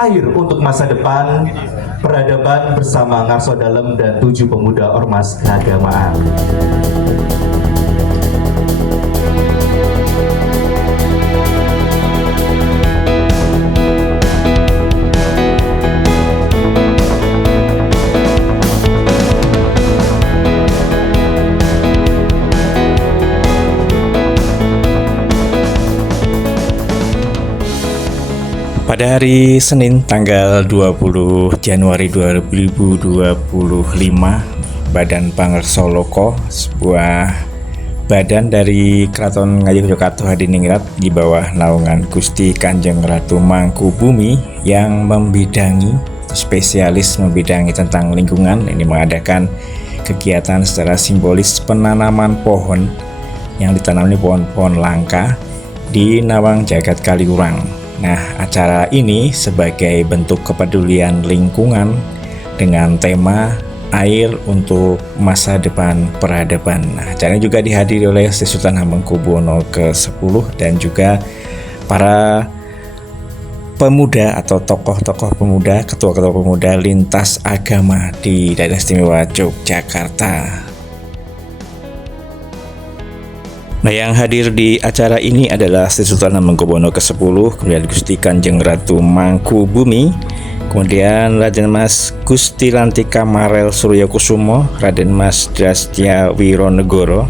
Air untuk masa depan peradaban bersama Ngarso Dalem dan 7 pemuda ormas keagamaan. Pada hari Senin tanggal 20 Januari 2025, Badan Pangerso Loko, sebuah badan dari Keraton Ngayogyakarta Hadiningrat di bawah naungan Gusti Kanjeng Ratu Mangkubumi yang spesialis membidangi tentang lingkungan, ini mengadakan kegiatan secara simbolis penanaman pohon yang ditanami pohon-pohon langka di Nawang Jagat Kaliurang. Nah, acara ini sebagai bentuk kepedulian lingkungan dengan tema air untuk masa depan peradaban. Nah, acara ini juga dihadiri oleh Sri Sultan Hamengkubuwono ke-10 dan juga para pemuda atau tokoh-tokoh pemuda, ketua-ketua pemuda lintas agama di Daerah Istimewa Yogyakarta. Nah, yang hadir di acara ini adalah Sri Sultan Hamengkubuwono ke-10, kemudian Gusti Kanjeng Ratu Mangkubumi, kemudian Raden Mas Gusti Lantika Marel Suryakusumo, Raden Mas Drastya Wironegoro,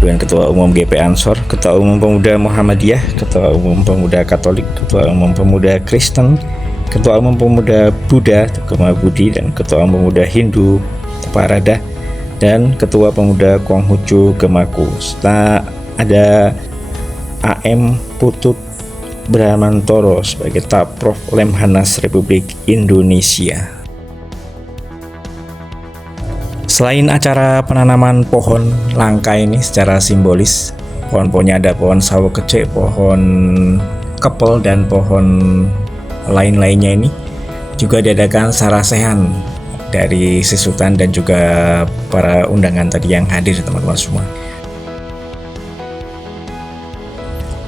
kemudian Ketua Umum GP Ansor, Ketua Umum Pemuda Muhammadiyah, Ketua Umum Pemuda Katolik, Ketua Umum Pemuda Kristen, Ketua Umum Pemuda Buddha Gema Budi, dan Ketua Umum Pemuda Hindu Teparada, dan Ketua Pemuda Konghucu Gemaku, serta ada AM Putut Bramantoro sebagai Taprof Lemhanas Republik Indonesia. Selain acara penanaman pohon langka ini secara simbolis, pohon-pohonnya ada pohon sawo kecil, pohon kepel, dan pohon lain-lainnya ini juga diadakan sarasehan dari Sri Sultan dan juga para undangan tadi yang hadir, teman-teman semua.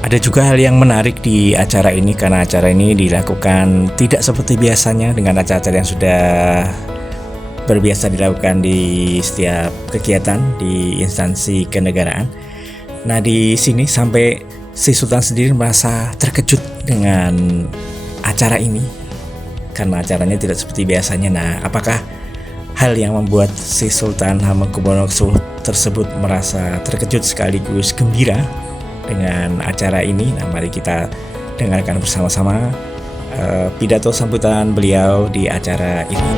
Ada juga hal yang menarik di acara ini karena acara ini dilakukan tidak seperti biasanya dengan acara-acara yang sudah berbiasa dilakukan di setiap kegiatan di instansi kenegaraan. Nah, di sini sampai Sri Sultan sendiri merasa terkejut dengan acara ini karena acaranya tidak seperti biasanya. Nah, apakah hal yang membuat Sri Sultan Hamengkubuwono tersebut merasa terkejut sekaligus gembira dengan acara ini? Nah, mari kita dengarkan bersama-sama pidato sambutan beliau di acara ini.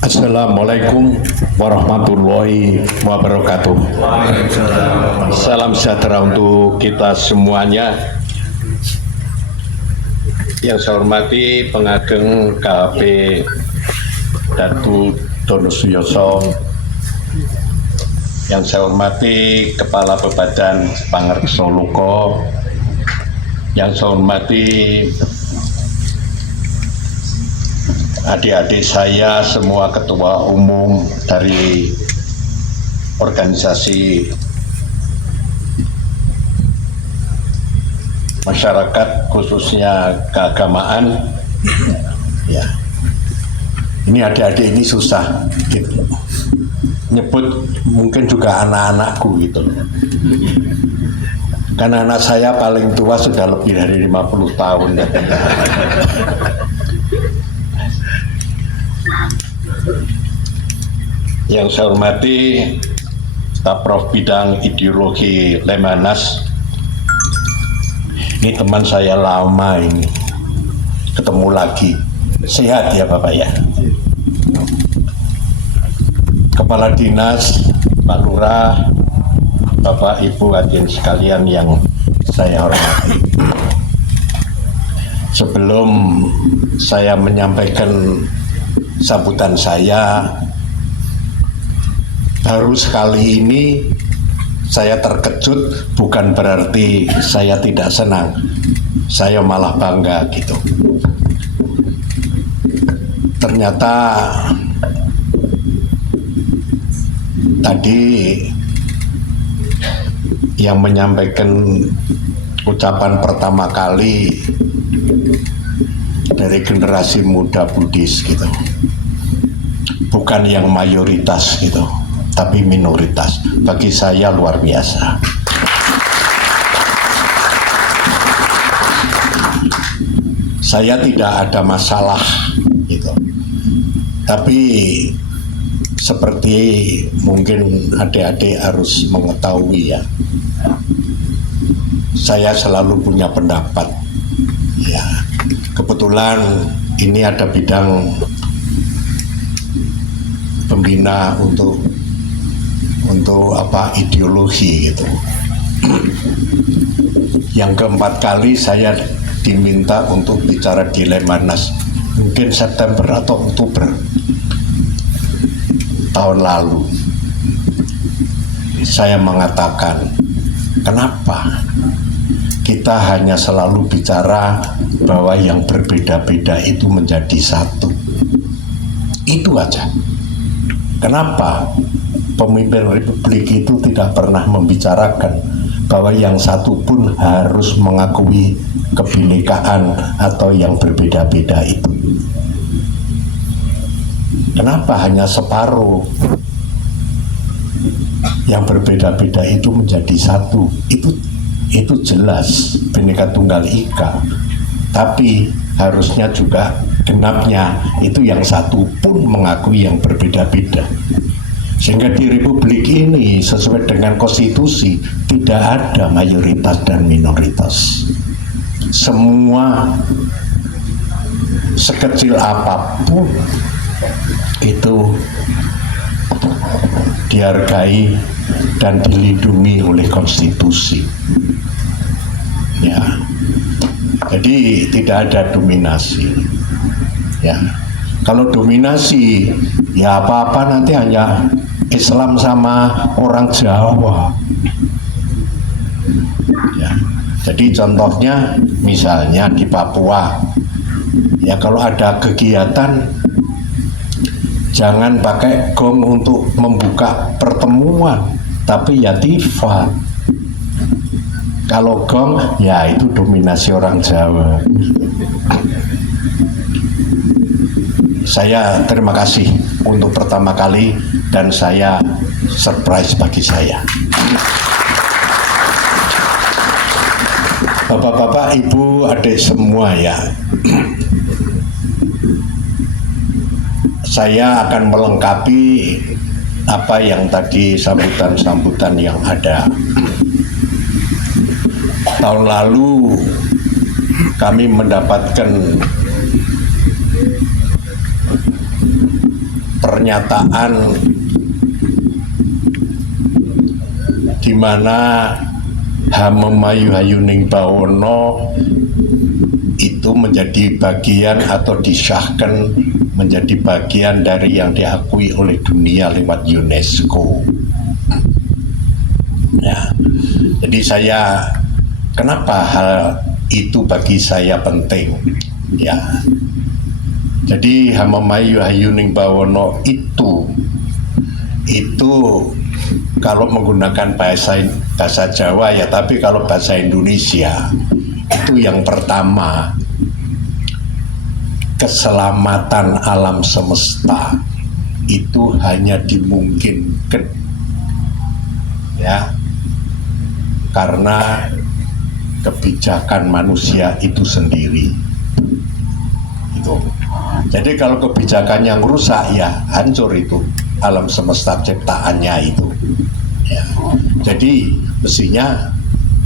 Assalamualaikum warahmatullahi wabarakatuh. Salam sejahtera untuk kita semuanya. Yang saya hormati Pengageng KHP Datu Dono Suyoso, yang saya hormati Kepala Badan Pangerso Loko, yang saya hormati adik-adik saya semua, ketua umum dari organisasi masyarakat khususnya keagamaan. Ya, ini adik-adik ini susah gitu nyebut, mungkin juga anak-anakku gitu, karena anak saya paling tua sudah lebih dari 50 tahun ya. Yang saya hormati Staf Bidang Ideologi Lemhanas, ini teman saya lama ini, ketemu lagi. Sehat ya Bapak ya. Kepala Dinas, Pak Lurah, Bapak Ibu hadirin sekalian yang saya hormati. Sebelum saya menyampaikan sambutan saya, baru sekali ini saya terkejut, bukan berarti saya tidak senang, saya malah bangga gitu. Ternyata tadi yang menyampaikan ucapan pertama kali dari generasi muda Buddhis gitu, bukan yang mayoritas gitu, tapi minoritas. Bagi saya luar biasa. Saya tidak ada masalah gitu, tapi seperti mungkin adik-adik harus mengetahui ya, saya selalu punya pendapat ya. Kebetulan ini ada bidang pembina untuk apa, ideologi gitu. Yang keempat kali saya diminta untuk bicara di Lemhanas, mungkin September atau Oktober tahun lalu. Saya mengatakan, kenapa kita hanya selalu bicara bahwa yang berbeda-beda itu menjadi satu? Itu aja. Kenapa pemimpin republik itu tidak pernah membicarakan bahwa yang satu pun harus mengakui kebinekaan atau yang berbeda-beda itu? Kenapa hanya separuh yang berbeda-beda itu menjadi satu? Itu jelas Bhinneka Tunggal Ika, tapi harusnya juga genapnya itu yang satu pun mengakui yang berbeda-beda. Sehingga di republik ini sesuai dengan konstitusi tidak ada mayoritas dan minoritas. Semua sekecil apapun itu dihargai dan dilindungi oleh konstitusi. Ya, jadi tidak ada dominasi. Ya, kalau dominasi, ya apa-apa nanti hanya Islam sama orang Jawa. Ya, jadi contohnya misalnya di Papua, ya kalau ada kegiatan jangan pakai gong untuk membuka pertemuan, tapi ya tifat. Kalau gong, ya itu dominasi orang Jawa. Saya terima kasih untuk pertama kali dan saya surprise bagi saya. Bapak-bapak, ibu, adik semua ya. Saya akan melengkapi apa yang tadi sambutan-sambutan yang ada. Tahun lalu kami mendapatkan pernyataan di mana Hamemayu Hayuning Bawono itu menjadi bagian atau disahkan menjadi bagian dari yang diakui oleh dunia lewat UNESCO. Ya, jadi saya, kenapa hal itu bagi saya penting? Ya, jadi Hamemayu Hayuning Bawono itu kalau menggunakan bahasa Jawa ya, tapi kalau bahasa Indonesia itu yang pertama, keselamatan alam semesta itu hanya dimungkinkan ya karena kebijakan manusia itu sendiri. Itu. Jadi kalau kebijakan yang rusak ya hancur itu alam semesta ciptaannya itu. Ya. Jadi mestinya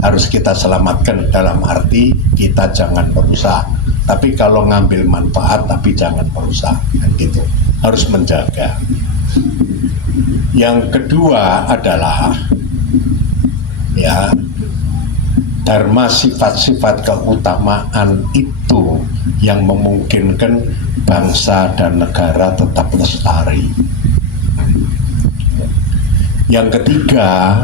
harus kita selamatkan dalam arti kita jangan merusak. Tapi kalau ngambil manfaat tapi jangan merusak, kan gitu. Harus menjaga. Yang kedua adalah ya dharma, sifat-sifat keutamaan itu yang memungkinkan bangsa dan negara tetap lestari. Yang ketiga,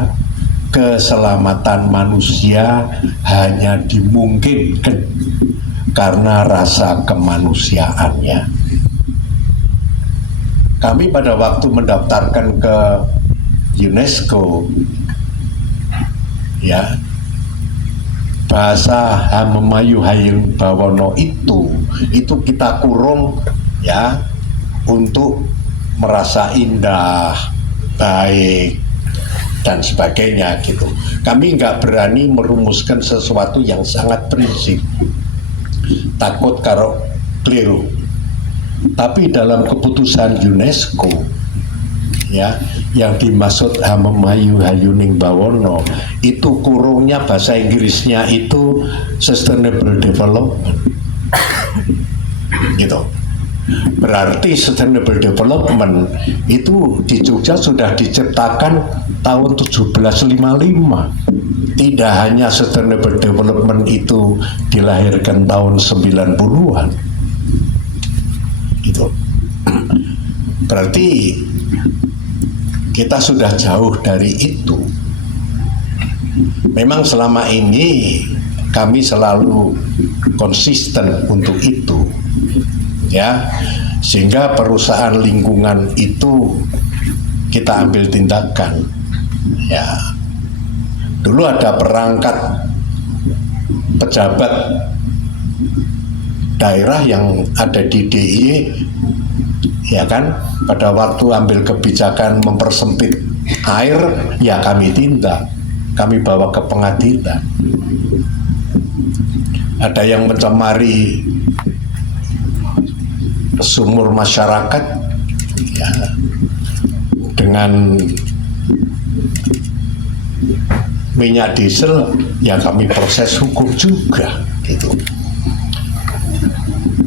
keselamatan manusia hanya dimungkinkan karena rasa kemanusiaannya. Kami pada waktu mendaftarkan ke UNESCO, ya, bahasa Hamemayu Hayung Bawono itu kita kurung, ya, untuk merasa indah, baik, dan sebagainya gitu. Kami nggak berani merumuskan sesuatu yang sangat prinsip, takut karo keliru. Tapi dalam keputusan UNESCO, ya, yang dimaksud Hamemayu Hayuning Bawono itu kurungnya bahasa Inggrisnya itu Sustainable Development, gitu. Berarti Sustainable Development itu di Jogja sudah diciptakan tahun 1755. Tidak hanya Sustainable Development itu dilahirkan tahun 90-an. Gitu. Berarti kita sudah jauh dari itu. Memang selama ini kami selalu konsisten untuk itu, ya, sehingga perusahaan lingkungan itu kita ambil tindakan, ya. Dulu ada perangkat pejabat daerah yang ada di DIY, ya kan, pada waktu ambil kebijakan mempersempit air, ya kami tindak, kami bawa ke pengadilan. Ada yang mencemari sumur masyarakat, ya, dengan minyak diesel, ya kami proses hukum juga, gitu.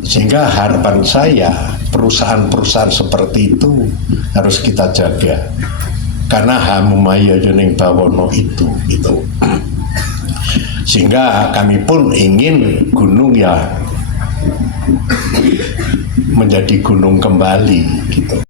Sehingga harapan saya perusahaan-perusahaan seperti itu harus kita jaga, karena Hamemayu Hayuning Bawono itu. Sehingga kami pun ingin gunung, ya, menjadi gunung kembali, gitu.